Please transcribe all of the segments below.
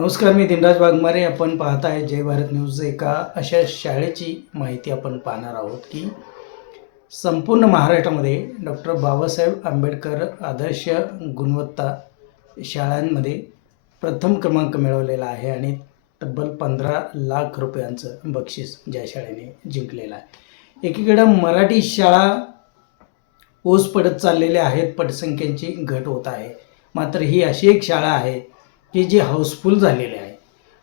नमस्कार, मी दिनराज वाघमारे. आपण पाहत आहे जय भारत न्यूज. एका अशा शाळेची माहिती आपण पाहणार आहोत की संपूर्ण महाराष्ट्रामध्ये डॉक्टर बाबासाहेब आंबेडकर आदर्श गुणवत्ता शाळांमध्ये प्रथम क्रमांक मिळवलेला आहे आणि तब्बल 15 लाख रुपयांचं बक्षीस ज्या शाळेने जिंकलेलं आहे. एकीकडे मराठी शाळा ओस पडत चाललेल्या आहेत, पटसंख्येची घट होत आहे. मात्र ही अशी एक शाळा आहे की जी हाऊसफुल झालेली आहे.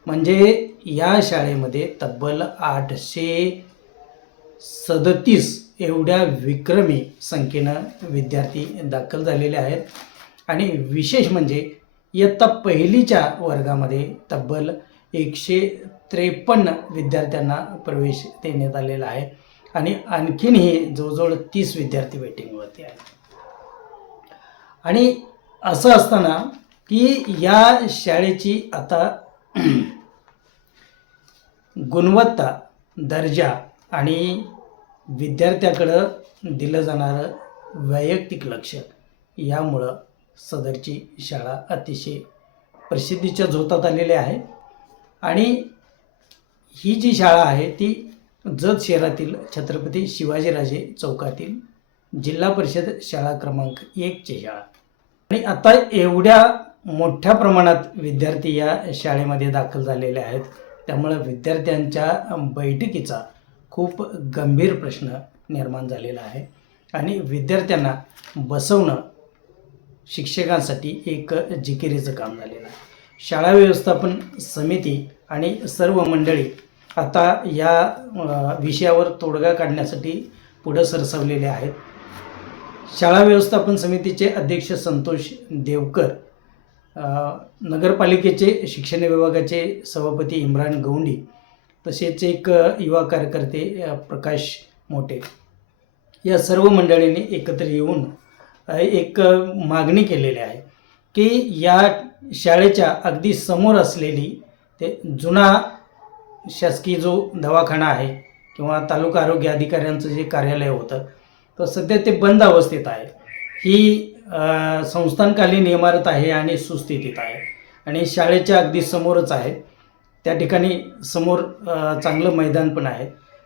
म्हणजे या शाळेमध्ये तब्बल 837 एवढ्या विक्रमी संख्येनं विद्यार्थी दाखल झालेले आहेत. आणि विशेष म्हणजे इयत्ता पहिलीच्या वर्गामध्ये तब्बल 153 विद्यार्थ्यांना प्रवेश देण्यात आलेला आहे आणि आणखीनही जवळजवळ 30 विद्यार्थी वेटिंगवरती आहेत. आणि असं असताना की या शाळेची आता गुणवत्ता, दर्जा आणि विद्यार्थ्याकडं दिलं जाणारं वैयक्तिक लक्ष यामुळं सदरची शाळा अतिशय प्रसिद्धीच्या झोतात आलेली आहे. आणि ही जी शाळा आहे ती जत शहरातील छत्रपती शिवाजीराजे चौकातील जिल्हा परिषद शाळा क्रमांक 1ची शाळा. आणि आता एवढ्या मोठ्या प्रमाणात विद्यार्थी या शाळेमध्ये दाखल झालेले आहेत, त्यामुळं विद्यार्थ्यांच्या बैठकीचा खूप गंभीर प्रश्न निर्माण झालेला आहे. आणि विद्यार्थ्यांना बसवणं शिक्षकांसाठी एक जिकिरीचं काम झालेलं आहे. शाळा व्यवस्थापन समिती आणि सर्व मंडळी आता या विषयावर तोडगा काढण्यासाठी पुढं सरसावलेले आहेत. शाळा व्यवस्थापन समितीचे अध्यक्ष संतोष देवकर, नगरपालिकेचे शिक्षण विभागाचे सभापती इम्रान गौंडी, तसेच एक युवा कार्यकर्ते प्रकाश मोटे, या सर्व मंडळींनी एकत्र येऊन एक मागणी केलेली आहे की या शाळेच्या अगदी समोर असलेली ते जुना शासकीय जो दवाखाना आहे किंवा तालुका आरोग्य अधिकाऱ्यांचं जे कार्यालय होतं तर सध्या ते बंद अवस्थेत आहे. ही संस्थानकालीन इमारत आहे आणि सुस्थितीत आहे आणि शाळेच्या अगदी समोरच आहे. त्या ठिकाणी समोर चांगलं मैदान पण आहे.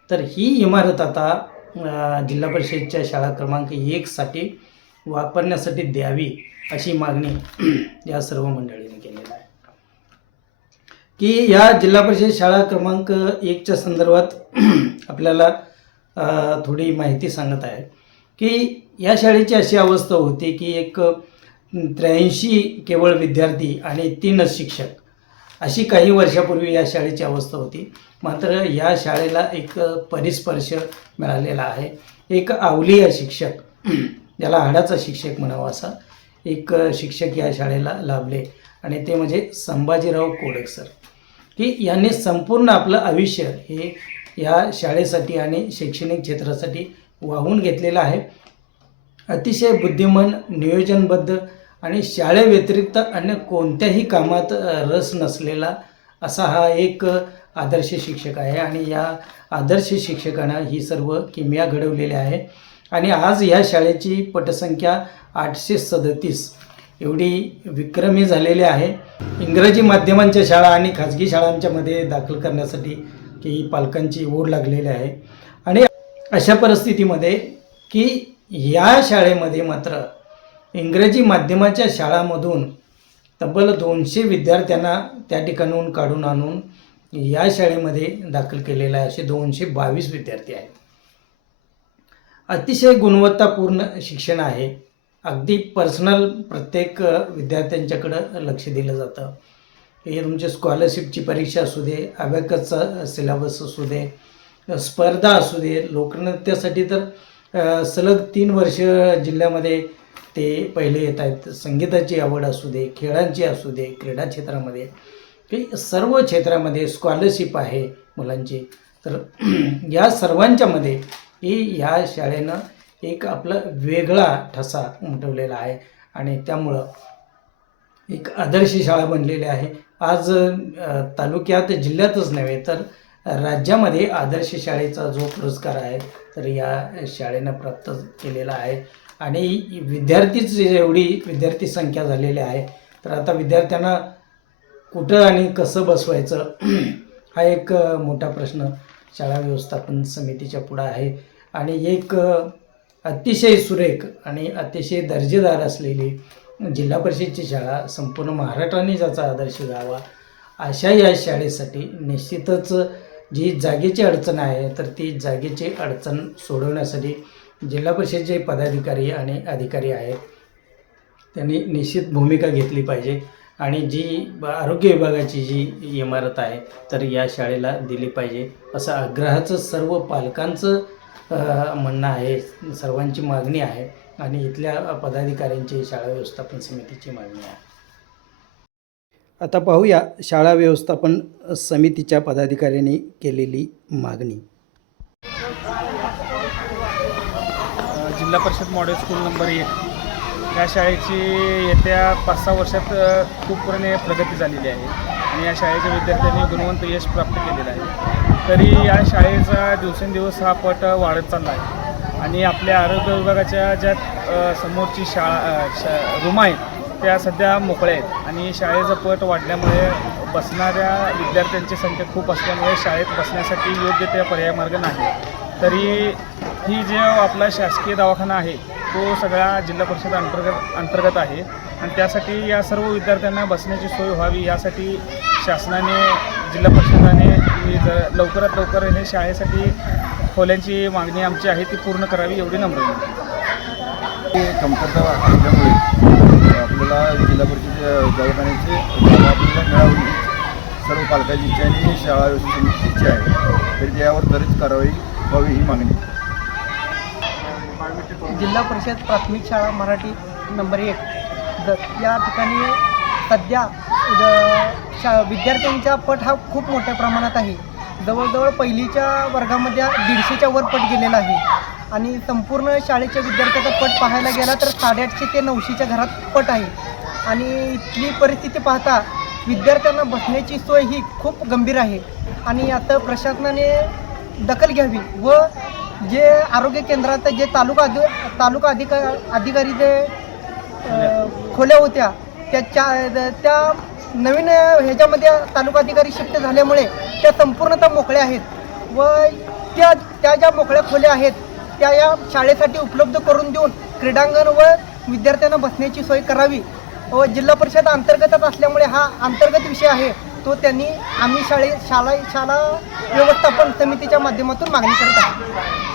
तर ही इमारत आता जिल्हा परिषदच्या शाळा क्रमांक 1साठी वापरण्यासाठी द्यावी अशी मागणी या सर्व मंडळींनी केलेली आहे. की या जिल्हा परिषद शाळा क्रमांक 1च्या संदर्भात आपल्याला थोडी माहिती सांगत आहे की या शाळेची अशी अवस्था होती की एक 83 केवळ विद्यार्थी आणि 3च शिक्षक, अशी काही वर्षापूर्वी या शाळेची अवस्था होती. मात्र या शाळेला एक परिस्पर्श मिळालेला आहे. एक अवलिया शिक्षक, ज्याला हाडाचा शिक्षक म्हणावा असा एक शिक्षक या शाळेला लाभले आणि ते म्हणजे संभाजीराव कोडक सर, की यांनी संपूर्ण आपलं आयुष्य हे या शाळेसाठी आणि शैक्षणिक क्षेत्रासाठी वाहून घेतलेलं आहे. अतिशय बुद्धिमान, नियोजनबद्ध आणि शाळेव्यतिरिक्त अन्य कोणत्याही कामात रस नसलेला असा हा एक आदर्श शिक्षक आहे. आणि या आदर्श शिक्षकानं ही सर्व किमया घडवलेली आहे. आणि आज या शाळेची पटसंख्या 837 एवढी विक्रमी झालेली आहे. इंग्रजी माध्यमांच्या शाळा आणि खाजगी शाळांच्यामध्ये दाखल करण्यासाठी की पालकांची ओढ लागलेली आहे. आणि अशा परिस्थितीमध्ये की या शाळेमध्ये मात्र इंग्रजी माध्यमाच्या शाळांमधून तब्बल 200 विद्यार्थ्यांना त्या ठिकाणून काढून आणून या शाळेमध्ये दाखल केलेला आहे. असे 222 विद्यार्थी आहेत. अतिशय गुणवत्तापूर्ण शिक्षण आहे. अगदी पर्सनल प्रत्येक विद्यार्थ्यांच्याकडं लक्ष दिलं जातं. हे तुमचे स्कॉलरशिपची परीक्षा असू दे, अबॅकसचा सिलेबस असू दे, स्पर्धा असू दे, लोकनृत्यासाठी तर सलग 3 वर्ष जिल्ह्यामध्ये ते पहिले येत आहेत. संगीताची आवड असू दे, खेळांची असू दे, क्रीडा क्षेत्रामध्ये काही सर्व क्षेत्रामध्ये स्कॉलरशिप आहे मुलांची. तर या सर्वांच्यामध्ये ही या शाळेनं एक आपला वेगळा ठसा उमटवलेला आहे आणि त्यामुळं एक आदर्श शाळा बनलेली आहे. आज तालुक्यात, जिल्ह्यातच नव्हे तर राज्यामध्ये आदर्श शाळेचा जो पुरस्कार आहे तर या शाळेनं प्राप्त केलेला आहे. आणि विद्यार्थीच एवढी विद्यार्थी संख्या झालेली आहे तर आता विद्यार्थ्यांना कुठं आणि कसं बसवायचं हा एक मोठा प्रश्न शाळा व्यवस्थापन समितीच्या पुढं आहे. आणि एक अतिशय सुरेख आणि अतिशय दर्जेदार असलेली जिल्हा परिषदची शाळा संपूर्ण महाराष्ट्राने ज्याचा आदर्श घ्यावा अशा या शाळेसाठी निश्चितच जी जागेची अडचण आहे तर ती जागेची अडचण सोडवण्यासाठी जिल्हा परिषदेचे पदाधिकारी आणि अधिकारी आहेत त्यांनी निश्चित भूमिका घेतली पाहिजे. आणि जी आरोग्य विभागाची जी इमारत आहे तर या शाळेला दिली पाहिजे असं आग्रहाचं सर्व पालकांचं म्हणणं आहे, सर्वांची मागणी आहे आणि इथल्या पदाधिकाऱ्यांची शाळा व्यवस्थापन समितीची मागणी आहे. आता पाहूया शाळा व्यवस्थापन समितीच्या पदाधिकाऱ्यांनी केलेली मागणी. जिल्हा परिषद मॉडेल स्कूल नंबर 1 या शाळेची येत्या 5-6 वर्षात खूपपणे प्रगती झालेली आहे आणि या शाळेच्या विद्यार्थ्यांनी गुणवंत यश प्राप्त केलेलं आहे. तरी या शाळेचा दिवसेंदिवस हा पट वाढत चालला आहे आणि आपल्या आरोग्य विभागाच्या ज्या समोरची रूम आहेत त्या सध्या मोकळ्या आहेत आणि शाळेचा पट वाढल्यामुळे बसणाऱ्या विद्यार्थ्यांची संख्या खूप असल्यामुळे शाळेत बसण्यासाठी योग्य ते पर्याय मार्ग नाही. तरी ही जो आपला शासकीय दवाखाना आहे तो सगळा जिल्हा परिषद अंतर्गत आहे आणि त्यासाठी या सर्व विद्यार्थ्यांना बसण्याची सोय व्हावी यासाठी शासनाने जिल्हा परिषदाने लवकरात लवकर हे शाळेसाठी खोल्यांची मागणी आमची आहे ती पूर्ण करावी एवढी नम्र विनंती. कमतरता असल्यामुळे आपल्याला जिल्हा परिषद दवाखान्याची जागा आपल्याला मिळावी सर्व पालकांची इच्छा आणि शाळा व्यवस्थेची इच्छा आहे तरी त्यावर त्वरित कारवाई व्हावी ही मागणी. जिल्हा परिषद प्राथमिक शाळा मराठी नंबर 1 या ठिकाणी सध्या विद्यार्थ्यांचा पट हा खूप मोठ्या प्रमाणात आहे. जवळजवळ पहिलीच्या वर्गामध्ये 150च्या वर पट गेलेला आहे आणि संपूर्ण शाळेच्या विद्यार्थ्याचा पट पाहायला गेला तर 850 ते 900च्या घरात पट आहे आणि इथली परिस्थिती पाहता विद्यार्थ्यांना बसण्याची सोय ही खूप गंभीर आहे आणि आता प्रशासनाने दखल घ्यावी व जे आरोग्य केंद्रात जे तालुका अधिकारी जे खोल्या होत्या त्या नवीन ह्याच्यामध्ये तालुका अधिकारी शिफ्ट झाल्यामुळे त्या संपूर्णतः मोकळ्या आहेत व त्या ज्या मोकळ्या खोल्या आहेत त्या या शाळेसाठी उपलब्ध करून देऊन क्रीडांगण व विद्यार्थ्यांना बसण्याची सोय करावी व जिल्हा परिषद अंतर्गतच असल्यामुळे हा अंतर्गत विषय आहे तो त्यांनी आम्ही शाळा व्यवस्थापन समितीच्या माध्यमातून मागणी करत आहोत.